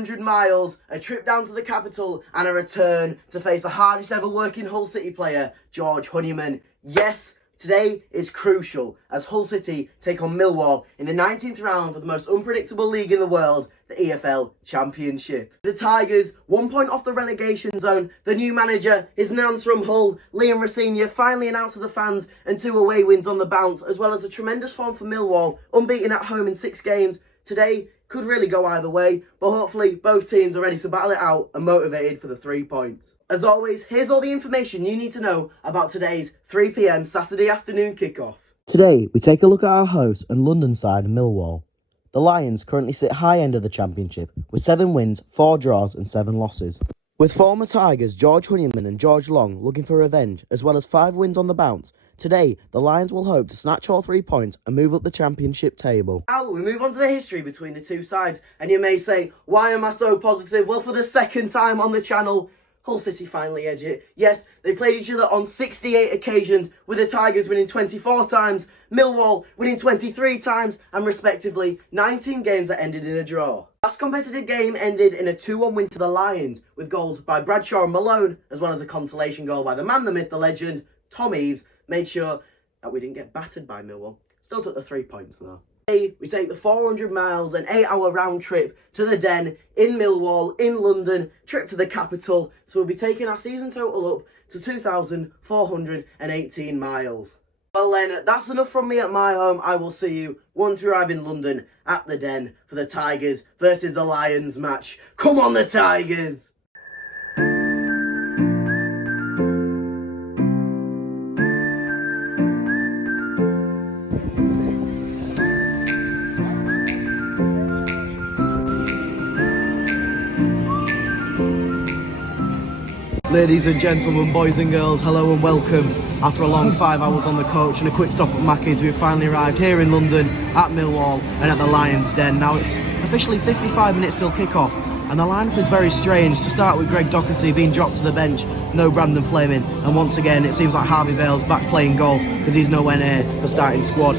400 miles, a trip down to the capital, and a return to face the hardest ever working Hull City player, George Honeyman. Yes, today is crucial as Hull City take on Millwall in the 19th round of the most unpredictable league in the world, the EFL Championship. The Tigers, 1 point off the relegation zone. The new manager is Nance from Hull. Liam Rosenior finally announced to the fans, and 2 away wins on the bounce, as well as a tremendous form for Millwall, unbeaten at home in 6 games. Today could really go either way, but hopefully both teams are ready to battle it out and motivated for the 3 points. As always, here's all the information you need to know about today's 3 PM Saturday afternoon kickoff. Today, we take a look at our host and London side, Millwall. The Lions currently sit high end of the Championship with 7 wins, 4 draws and 7 losses. With former Tigers George Honeyman and George Long looking for revenge, as well as 5 wins on the bounce, today the Lions will hope to snatch all 3 points and move up the Championship table. Now we move on to the history between the 2 sides, and you may say, why am I so positive? Well, for the 2nd time on the channel, Hull City finally edge it. Yes, they played each other on 68 occasions, with the Tigers winning 24 times, Millwall winning 23 times, and respectively 19 games that ended in a draw. Last competitive game ended in a 2-1 win to the Lions, with goals by Bradshaw and Malone, as well as a consolation goal by the man, the myth, the legend, Tom Eaves, made sure that we didn't get battered by Millwall. Still took the 3 points though. Today, we take the 400 miles, an 8-hour round trip to the Den in Millwall, in London, trip to the capital. So we'll be taking our season total up to 2,418 miles. Well then, that's enough from me at my home. I will see you once we arrive in London at the Den for the Tigers versus the Lions match. Come on the Tigers! Ladies and gentlemen, boys and girls, hello and welcome. After a long 5 hours on the coach and a quick stop at Mackey's, we've finally arrived here in London at Millwall and at the Lions Den. Now it's officially 55 minutes till kick-off, and the lineup is very strange. To start with Greg Docherty being dropped to the bench, no Brandon Fleming, and once again it seems like Harvey Vale's back playing golf because he's nowhere near the starting squad.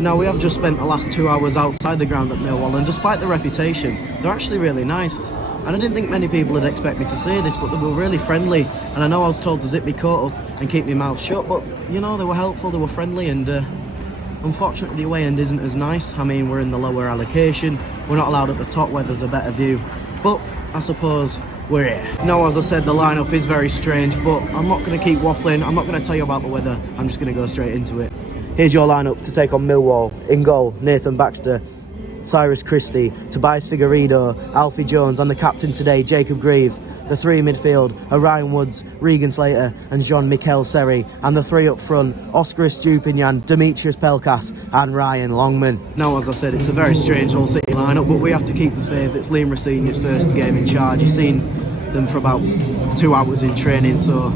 Now we have just spent the last 2 hours outside the ground at Millwall, and despite the reputation, they're actually really nice. And I didn't think many people would expect me to say this, but they were really friendly. And I know I was told to zip my coat up and keep my mouth shut, but you know, they were helpful, they were friendly, and unfortunately the away end isn't as nice. I mean, we're in the lower allocation, we're not allowed at the top where there's a better view, but I suppose we're here. Now, as I said, the lineup is very strange, but I'm not going to keep waffling, I'm not going to tell you about the weather, I'm just going to go straight into it. Here's your lineup to take on Millwall. In goal, Nathan Baxter, Cyrus Christie, Tobias Figueiredo, Alfie Jones, and the captain today, Jacob Greaves. The 3 in midfield are Ryan Woods, Regan Slater and Jean-Michel Seri. And the 3 up front, Oscar Estupinian, Demetrius Pelkas and Ryan Longman. Now, as I said, it's a very strange Hull City lineup, but we have to keep the faith. It's Liam Rosenior's first game in charge. He's seen them for about 2 hours in training, so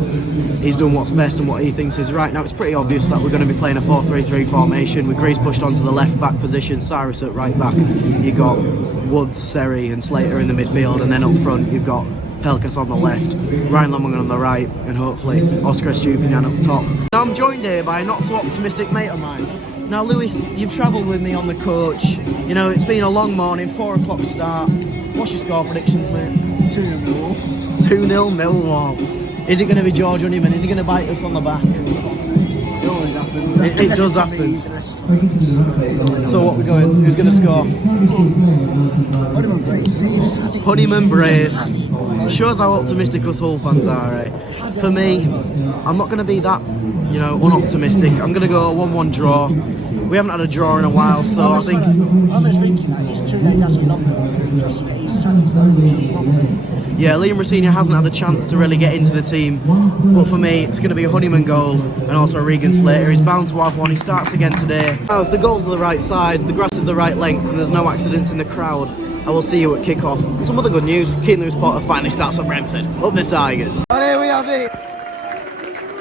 he's done what's best and what he thinks is right. Now it's pretty obvious that we're going to be playing a 4-3-3 formation with Greaves pushed onto the left back position, Cyrus at right back. You've got Woods, Seri and Slater in the midfield, and then up front you've got Pelkas on the left, Ryan Longman on the right, and hopefully Oscar Estupinian up top. Now I'm joined here by a not so optimistic mate of mine. Now Lewis, you've travelled with me on the coach, you know it's been a long morning, 4 o'clock start. What's your score predictions, mate? 2-0 Millwall. 2-0 Millwall. Is it going to be George Honeyman? Is he going to bite us on the back? It always happens. It does happen. So what we're going? Who's going to score? Honeyman Brace. Honeyman Brace. Shows how optimistic us Hull fans are, right? For me, I'm not going to be that, you know, unoptimistic. I'm going to go 1-1 draw. We haven't had a draw in a while, so I think... I'm thinking that it's 2 days, that's a number. Yeah, Liam Rosenior hasn't had the chance to really get into the team, but for me it's going to be a Honeyman goal and also a Regan Slater. He's bound to have one, he starts again today. Now if the goals are the right size, the grass is the right length and there's no accidents in the crowd, I will see you at kick-off. Some other good news, Keane Lewis Potter finally starts at Brentford. Up the Tigers. And here we have it.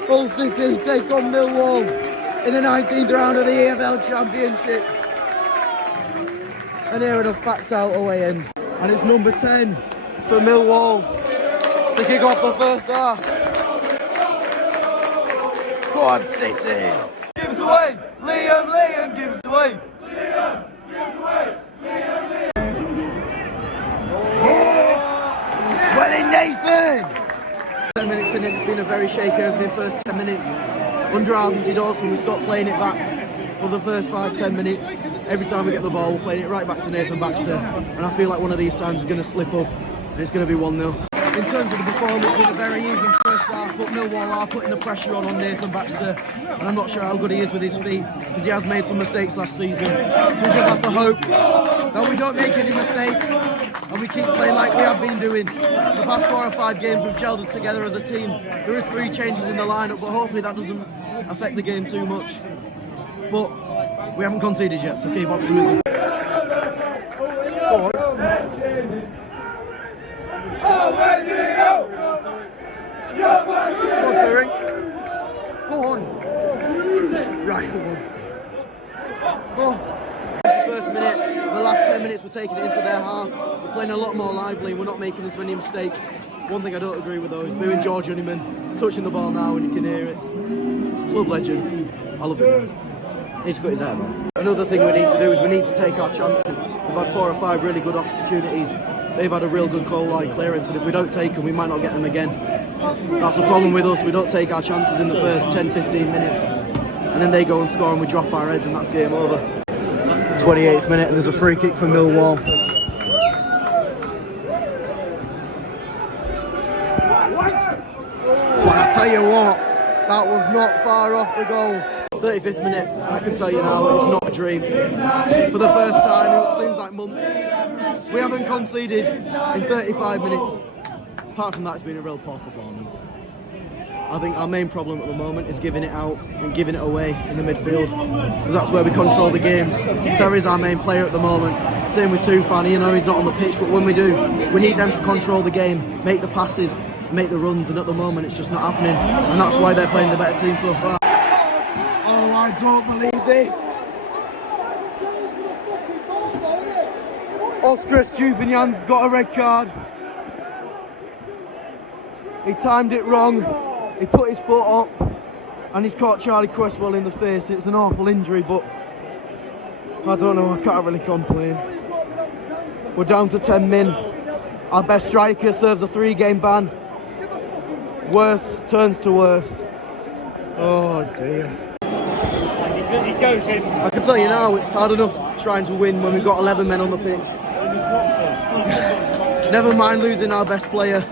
Hull City take on Millwall in the 19th round of the EFL Championship. And here enough packed out away end. And it's number 10 for Millwall to kick off the first half. Go on, City! Gives away! Liam gives away! Liam gives away! Liam! Nathan! 10 minutes in, it's been a very shaky opening first 10 minutes. Under Andy Dawson, we stopped playing it back for the first 5-10 minutes. Every time we get the ball, we're playing it right back to Nathan Baxter. And I feel like one of these times is going to slip up and it's going to be 1-0. In terms of the performance, it's been a very even first half, but Millwall are putting the pressure on Nathan Baxter. And I'm not sure how good he is with his feet, because he has made some mistakes last season. So we just have to hope that we don't make any mistakes and we keep playing like we have been doing. The past 4 or 5 games we've gelled it together as a team. There is 3 changes in the lineup, but hopefully that doesn't affect the game too much. But we haven't conceded yet, so keep optimism. Go on. Right, first minute, the last 10 minutes we're taking it into their half. We're playing a lot more lively, we're not making as many mistakes. One thing I don't agree with though is booing George Honeyman, touching the ball now and you can hear it. Club legend, I love him. Needs to cut his hair, man. Another thing we need to do is we need to take our chances. We've had 4 or 5 really good opportunities. They've had a real good goal line clearance, and if we don't take them, we might not get them again. That's the problem with us. We don't take our chances in the first 10-15 minutes, and then they go and score and we drop our heads, and that's game over. 28th minute, and there's a free kick for Millwall. But I tell you what, that was not far off the goal. 35th minute, I can tell you now, it's not a dream. For the first time, it seems like months, we haven't conceded in 35 minutes. Apart from that, it's been a real poor performance. I think our main problem at the moment is giving it out and giving it away in the midfield, because that's where we control the games. Sarri's our main player at the moment. Same with Tufan, you know, he's not on the pitch, but when we do, we need them to control the game, make the passes, make the runs, and at the moment it's just not happening, and that's why they're playing the better team so far. Oh, I don't believe this. Oscar Stupinyan's got a red card. He timed it wrong, he put his foot up, and he's caught Charlie Cresswell in the face. It's an awful injury, but I don't know, I can't really complain. We're down to 10 men. Our best striker serves a 3-game ban. Worse turns to worse. Oh dear. I can tell you now, it's hard enough trying to win when we've got 11 men on the pitch. Never mind losing our best player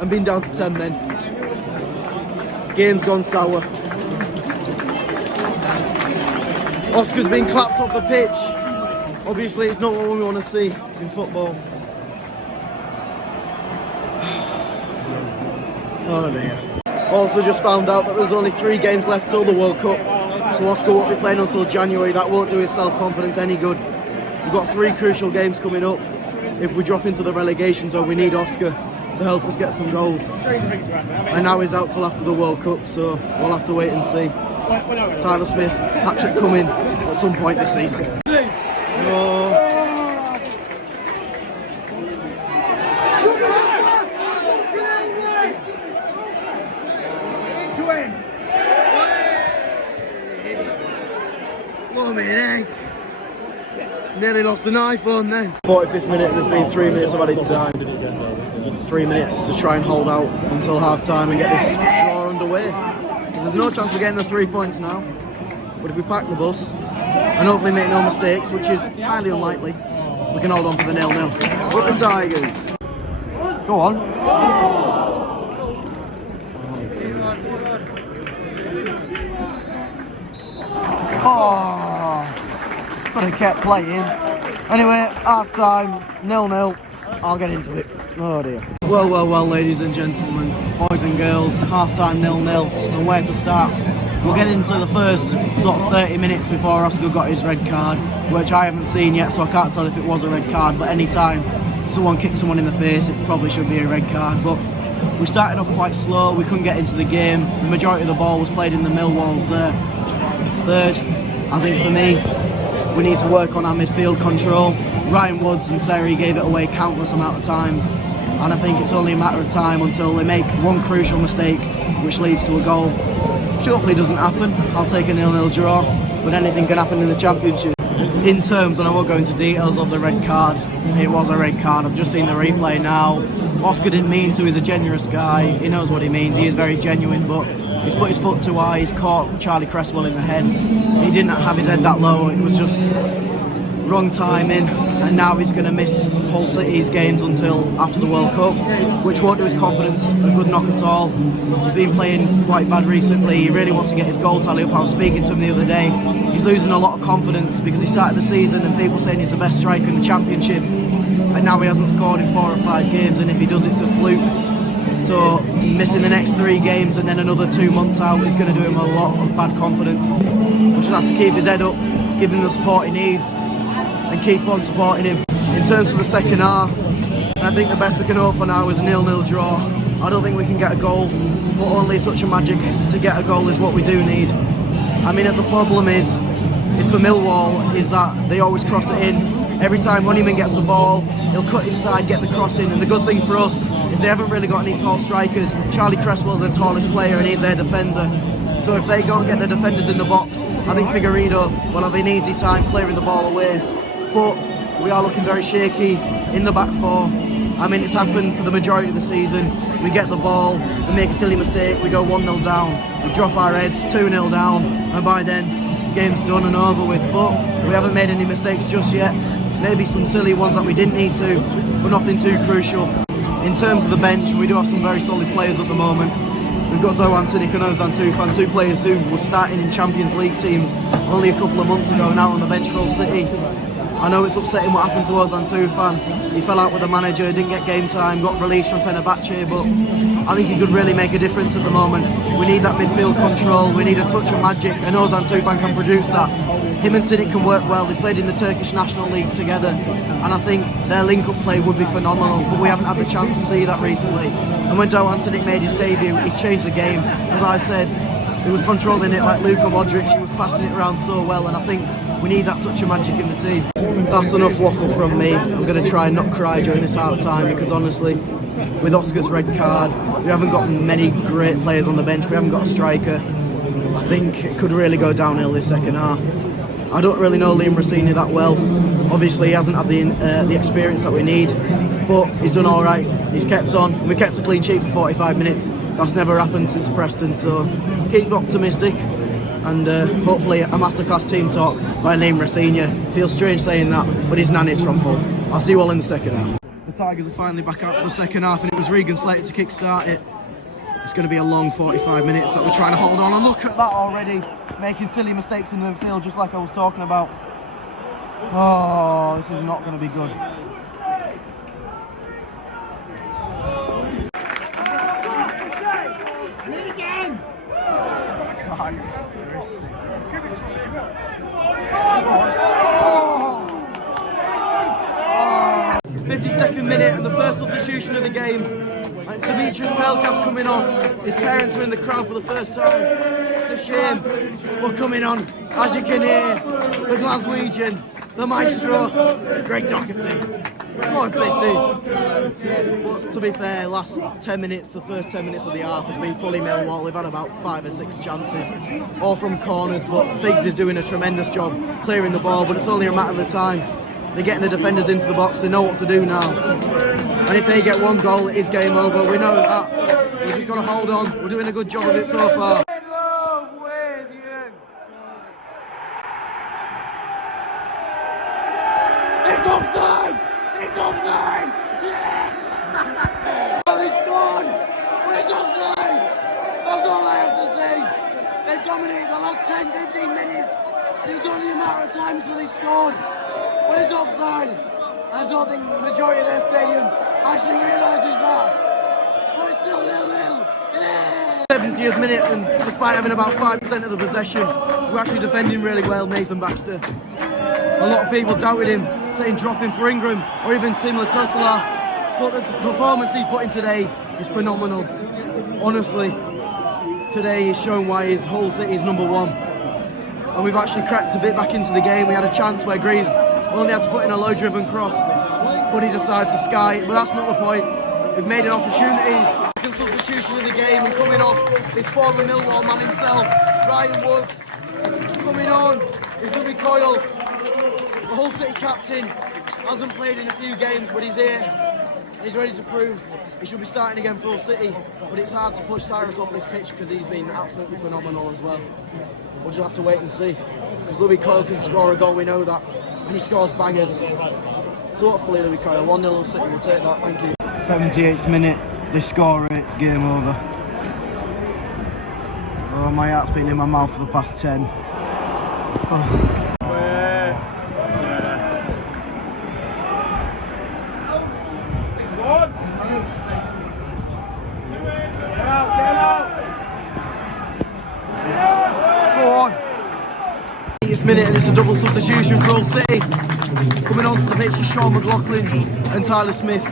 and being down to 10 men. Game's gone sour. Oscar's been clapped off the pitch. Obviously it's not what we want to see in football. Oh dear. Also just found out that there's only 3 games left till the World Cup. So Oscar won't be playing until January. That won't do his self-confidence any good. We've got 3 crucial games coming up. If we drop into the relegation zone, we need Oscar to help us get some goals. And now he's out till after the World Cup, so we'll have to wait and see. Tyler Smith, hat-trick coming at some point this season. Nearly lost an iPhone then. 45th minute, there's been 3 minutes of added time. 3 minutes to try and hold out until half time and get this draw underway. Because there's no chance we're getting the 3 points now. But if we pack the bus and hopefully make no mistakes, which is highly unlikely, we can hold on for the 0-0. Up the Tigers. Go on. Oh, but I kept playing. Anyway, half time, 0-0. I'll get into it. Oh dear. Well, ladies and gentlemen, boys and girls, half time 0-0, and where to start? We'll get into the first sort of 30 minutes before Oscar got his red card, which I haven't seen yet, so I can't tell if it was a red card, but any time someone kicks someone in the face, it probably should be a red card. But we started off quite slow, we couldn't get into the game. The majority of the ball was played in the Millwalls third. I think for me, we need to work on our midfield control. Ryan Woods and Seri gave it away countless amount of times, and I think it's only a matter of time until they make one crucial mistake which leads to a goal, which hopefully doesn't happen. I'll take a 0-0 draw, but anything can happen in the Championship. In terms, and I won't go into details of the red card, it was a red card. I've just seen the replay now. Oscar didn't mean to. He's a generous guy. He knows what he means. He is very genuine, but he's put his foot too high. He's caught Charlie Cresswell in the head. He didn't have his head that low. It was just wrong timing, and now he's going to miss Hull City's games until after the World Cup, which won't do his confidence a good knock at all. He's been playing quite bad recently. He really wants to get his goal tally up. I was speaking to him the other day. He's losing a lot of confidence because he started the season and people saying he's the best striker in the Championship, and now he hasn't scored in 4 or 5 games, and if he does, it's a fluke. So missing the next 3 games and then another 2 months out is going to do him a lot of bad confidence. He just has to keep his head up, give him the support he needs, and keep on supporting him. In terms of the second half, I think the best we can hope for now is a 0-0 draw. I don't think we can get a goal, but only such a magic to get a goal is what we do need. I mean, the problem is for Millwall, is that they always cross it in. Every time Honeyman gets the ball, he'll cut inside, get the cross in, and the good thing for us is they haven't really got any tall strikers. Charlie Cresswell's the tallest player and he's their defender. So if they go and get the defenders in the box, I think Figueiredo will have an easy time clearing the ball away. But we are looking very shaky in the back 4. I mean, it's happened for the majority of the season. We get the ball, we make a silly mistake, we go 1-0 down, we drop our heads, 2-0 down, and by then, the game's done and over with. But we haven't made any mistakes just yet. Maybe some silly ones that we didn't need to, but nothing too crucial. In terms of the bench, we do have some very solid players at the moment. We've got Doan Sinik and Ozan Tufan, 2 players who were starting in Champions League teams only a couple of months ago, now on the bench for Hull City. I know it's upsetting what happened to Ozan Tufan. He fell out with the manager, didn't get game time, got released from Fenerbahce, but I think he could really make a difference at the moment. We need that midfield control, we need a touch of magic, and Ozan Tufan can produce that. Him and Sinik can work well. They played in the Turkish National League together, and I think their link-up play would be phenomenal, but we haven't had the chance to see that recently. And when Doan Sinik made his debut, he changed the game. As I said, he was controlling it like Luka Modric, he was passing it around so well, and I think we need that touch of magic in the team. That's enough waffle from me. I'm going to try and not cry during this half time because honestly, with Oscar's red card, we haven't got many great players on the bench, we haven't got a striker. I think it could really go downhill this second half. I don't really know Liam Rossini that well. Obviously he hasn't had the experience that we need, but he's done alright. He's kept on. We kept a clean sheet for 45 minutes. That's never happened since Preston, so keep optimistic. And hopefully a masterclass team talk by Liam Rossini. Feels strange saying that, but his nan is from Hull. I'll see you all in the second half. The Tigers are finally back out for the second half, and it was Regan Slater to kick-start it. It's going to be a long 45 minutes that we're trying to hold on, and look at that already, making silly mistakes in the field just like I was talking about. Oh, this is not going to be good. Cyrus, seriously. 52nd minute and the first substitution of the game. And Demetrius Pelkas coming on. His parents are in the crowd for the first time. It's a shame. We're coming on, as you can hear, the Glaswegian, the maestro, Greg Doherty. Come on, City. But to be fair, last 10 minutes, the first 10 minutes of the half has been fully Millwall. They've had about 5 or 6 chances, all from corners, but Figs is doing a tremendous job clearing the ball, but it's only a matter of time. They're getting the defenders into the box, they know what to do now. And if they get 1 goal, it is game over. We know that. We've just got to hold on. We're doing a good job of it so far. It's offside! It's offside! Yeah! Oh, they scored! But it's offside! That's all I have to say. They've dominated the last 10-15 minutes. And it was only a matter of time until they scored. But it's offside. I don't think the majority of their stadium actually realises that. But it's still 0-0. Yeah! 70th minute, and despite having about 5% of the possession, we're actually defending really well, Nathan Baxter. A lot of people doubted him, saying drop him for Ingram or even Tim Latotala, but the performance he put in today is phenomenal. Honestly, today he's shown why his Hull City is number 1. And we've actually crept a bit back into the game. We had a chance where Greaves only had to put in a low-driven cross, but he decides to sky it, but that's not the point. We've made an opportunity. Second substitution of the game, and coming off is former Millwall man himself, Ryan Woods. Coming on is Louis Coyle. The Hull City captain hasn't played in a few games, but he's here. and he's ready to prove he should be starting again for Hull City. But it's hard to push Cyrus off this pitch because he's been absolutely phenomenal as well. We'll just have to wait and see. Because Louis Coyle can score a goal, we know that, and he scores bangers. So hopefully Louis Coyle, 1-0 Hull City, we'll take that, thank you. 78th minute, they score it, it's game over. Oh, my heart's been in my mouth for the past 10. Oh. Minute, and it's a double substitution for Hull City. Coming onto the pitch is Sean McLaughlin and Tyler Smith.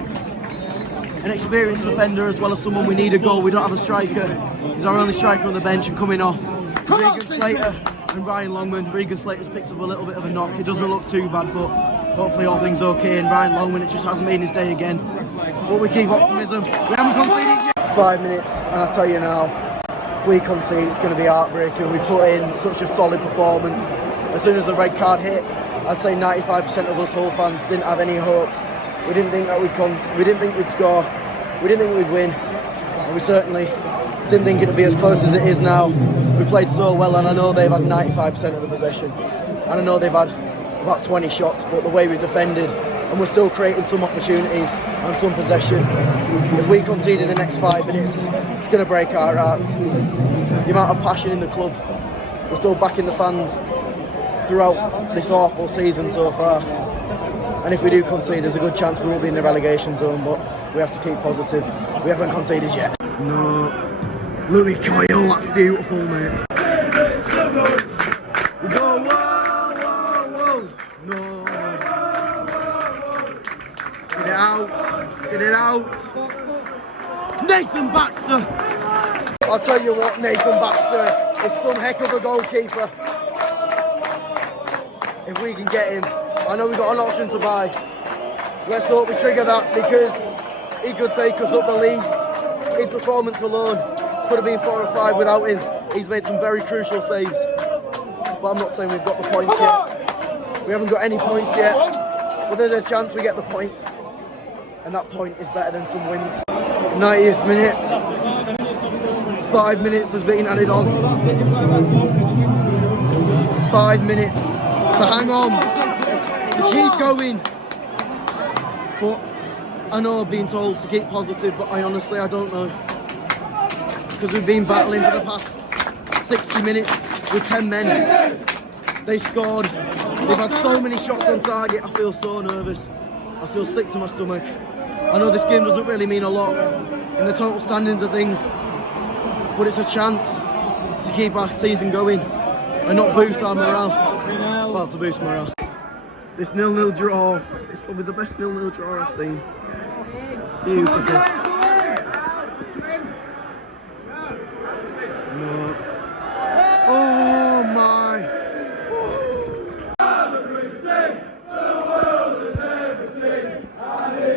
An experienced defender as well as someone we need a goal. We don't have a striker. He's our only striker on the bench, and coming off Regan Slater and Ryan Longman. Regan Slater's picked up a little bit of a knock. It doesn't look too bad, but hopefully all things okay. And Ryan Longman, it just hasn't been his day again. But we keep optimism. We haven't conceded yet. 5 minutes, and I tell you now, if we concede, it's going to be heartbreaking. We put in such a solid performance. As soon as the red card hit, I'd say 95% of us Hull fans didn't have any hope. We didn't think that we didn't think we'd score. We didn't think we'd win. And we certainly didn't think it'd be as close as it is now. We played so well, and I know they've had 95% of the possession. And I know they've had about 20 shots, but the way we defended, and we're still creating some opportunities and some possession. If we concede in the next 5 minutes, it's going to break our hearts. The amount of passion in the club, we're still backing the fans throughout this awful season so far, and if we do concede, there's a good chance we will be in the relegation zone, but we have to keep positive. We haven't conceded yet. No, Louis Coyle, that's beautiful, mate. We go, whoa, no. Get it out. Nathan Baxter. I'll tell you what, Nathan Baxter is some heck of a goalkeeper. If we can get him, I know we've got an option to buy. Let's hope we trigger that, because he could take us up the leagues. His performance alone could have been 4 or 5 without him. He's made some very crucial saves. But I'm not saying we've got the points yet. We haven't got any points yet. But there's a chance we get the point. And that point is better than some wins. 90th minute. 5 minutes has been added on. 5 minutes to hang on, to keep going. But I know I've been told to keep positive, but I don't know. Because we've been battling for the past 60 minutes with 10 men. They scored. They've had so many shots on target. I feel so nervous. I feel sick to my stomach. I know this game doesn't really mean a lot in the total standings of things, but it's a chance to keep our season going and not boost our morale. Well, to boost morale. This 0-0 draw is probably the best 0-0 draw I've seen. Beautiful. No. Oh my!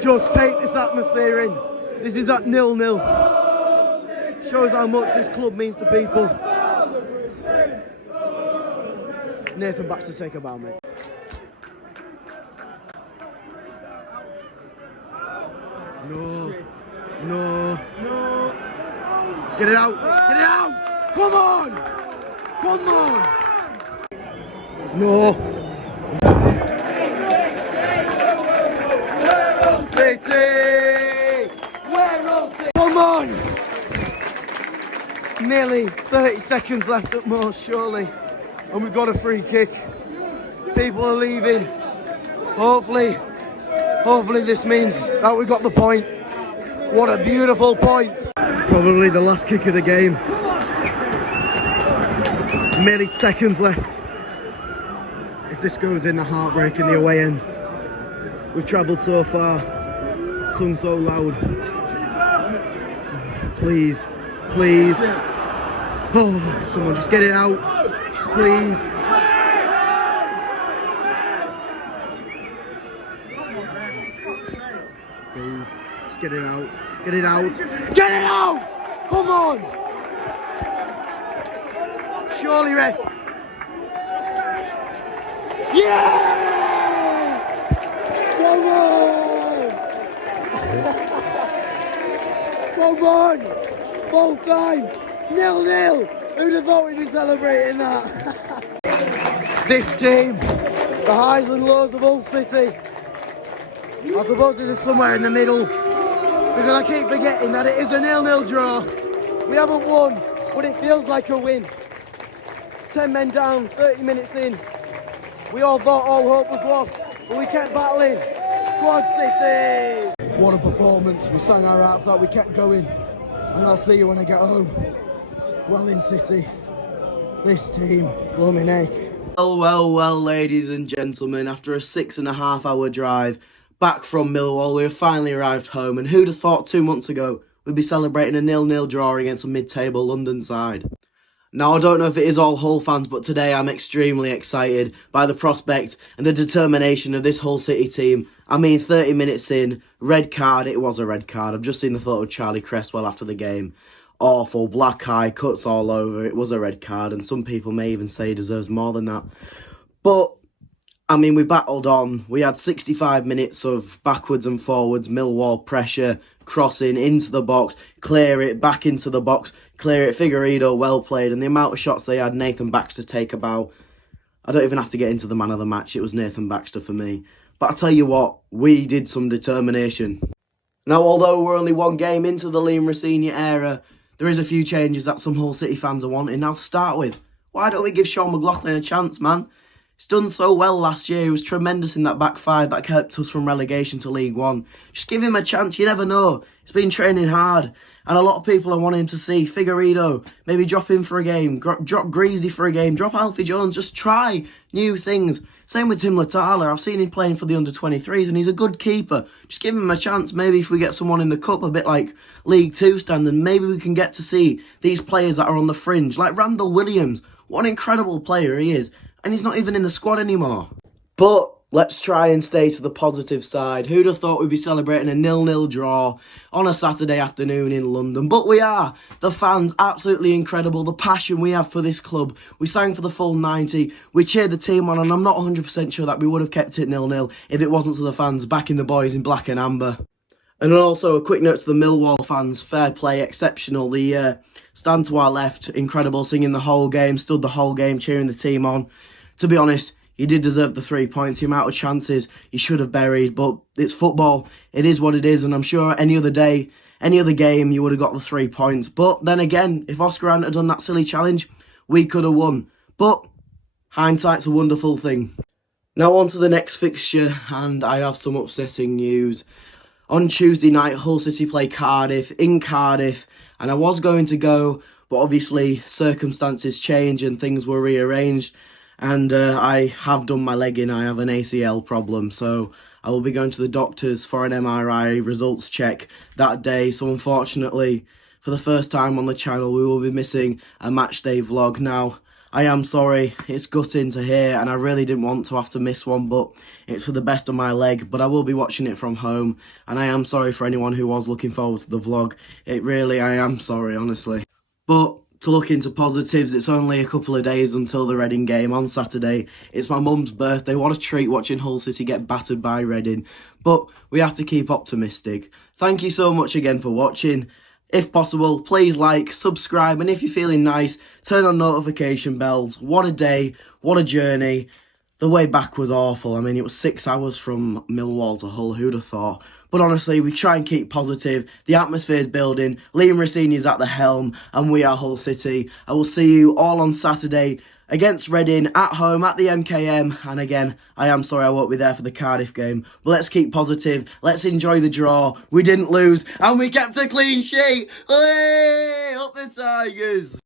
Just take this atmosphere in. This is at 0-0. Shows how much this club means to people. Nathan Baxter, take a bow, mate. No. Get it out! Come on! No! City! Come on! Nearly 30 seconds left at most, surely. And we've got a free kick. People are leaving. Hopefully this means that we got the point. What a beautiful point. Probably the last kick of the game. Merely seconds left. If this goes in, the heartbreak in the away end. We've travelled so far, sung so loud. Please. Oh, come on, just get it out. Please. Please, just get it out. Get it out! Come on! Surely, ref. Yeah! Come on! 1-1. Full time. 0-0. Who'd have thought we'd be celebrating that? This team, the highs and lows of Hull City. I suppose it is somewhere in the middle, because I keep forgetting that it is a 0-0 draw. We haven't won, but it feels like a win. 10 men down, 30 minutes in. We all thought all hope was lost, but we kept battling. Quad City! What a performance. We sang our hearts out, we kept going. And I'll see you when I get home. Well in City. This team, blooming egg. Well, ladies and gentlemen, after a 6.5 hour drive back from Millwall, we have finally arrived home, and who'd have thought 2 months ago we'd be celebrating a 0-0 draw against a mid-table London side. Now, I don't know if it is all Hull fans, but today I'm extremely excited by the prospect and the determination of this Hull City team. I mean, 30 minutes in, red card, it was a red card. I've just seen the photo of Charlie Cresswell after the game. Awful, black eye, cuts all over, it was a red card, and some people may even say he deserves more than that. But, I mean, we battled on. We had 65 minutes of backwards and forwards, Millwall pressure, crossing into the box, clear it, back into the box, clear it, Figueiredo, well played, and the amount of shots they had Nathan Baxter take about, I don't even have to get into the man of the match, it was Nathan Baxter for me. But I tell you what, we did some determination. Now, although we're only one game into the Liam Rosenior era, there is a few changes that some Hull City fans are wanting. Now, to start with, why don't we give Sean McLaughlin a chance, man? He's done so well last year. He was tremendous in that back five that kept us from relegation to League One. Just give him a chance. You never know. He's been training hard. And a lot of people are wanting to see Figueiredo. Maybe drop him for a game. Drop Greasy for a game. Drop Alfie Jones. Just try new things. Same with Tim Latala. I've seen him playing for the under-23s and he's a good keeper. Just give him a chance. Maybe if we get someone in the Cup a bit like League 2 standard, maybe we can get to see these players that are on the fringe. Like Randall Williams. What an incredible player he is. And he's not even in the squad anymore. But let's try and stay to the positive side. Who'd have thought we'd be celebrating a 0-0 draw on a Saturday afternoon in London? But we are. The fans, absolutely incredible. The passion we have for this club. We sang for the full 90. We cheered the team on, and I'm not 100% sure that we would have kept it 0-0 if it wasn't for the fans backing the boys in black and amber. And also a quick note to the Millwall fans. Fair play, exceptional. The stand to our left, incredible, singing the whole game, stood the whole game, cheering the team on. To be honest, he did deserve the 3 points. The amount of chances he should have buried, but it's football. It is what it is, and I'm sure any other day, any other game, you would have got the 3 points. But then again, if Oscar hadn't have done that silly challenge, we could have won. But hindsight's a wonderful thing. Now on to the next fixture, and I have some upsetting news. On Tuesday night, Hull City play Cardiff, in Cardiff, and I was going to go, but obviously circumstances change and things were rearranged. And I have done my leg in. I have an ACL problem, so I will be going to the doctors for an MRI results check that day. So unfortunately, for the first time on the channel, we will be missing a Matchday vlog. Now, I am sorry, it's gutting to hear, and I really didn't want to have to miss one, but it's for the best of my leg. But I will be watching it from home, and I am sorry for anyone who was looking forward to the vlog. I am sorry, honestly. But to look into positives, it's only a couple of days until the Reading game on Saturday. It's my mum's birthday. What a treat watching Hull City get battered by Reading. But we have to keep optimistic. Thank you so much again for watching. If possible, please like, subscribe, and if you're feeling nice, turn on notification bells. What a day, what a journey. The way back was awful. I mean, it was 6 hours from Millwall to Hull, who'd have thought? But honestly, we try and keep positive. The atmosphere's building. Liam Rosenior's at the helm, and we are Hull City. I will see you all on Saturday against Reading at home at the MKM. And again, I am sorry I won't be there for the Cardiff game. But let's keep positive. Let's enjoy the draw. We didn't lose, and we kept a clean sheet. Hey, up the Tigers!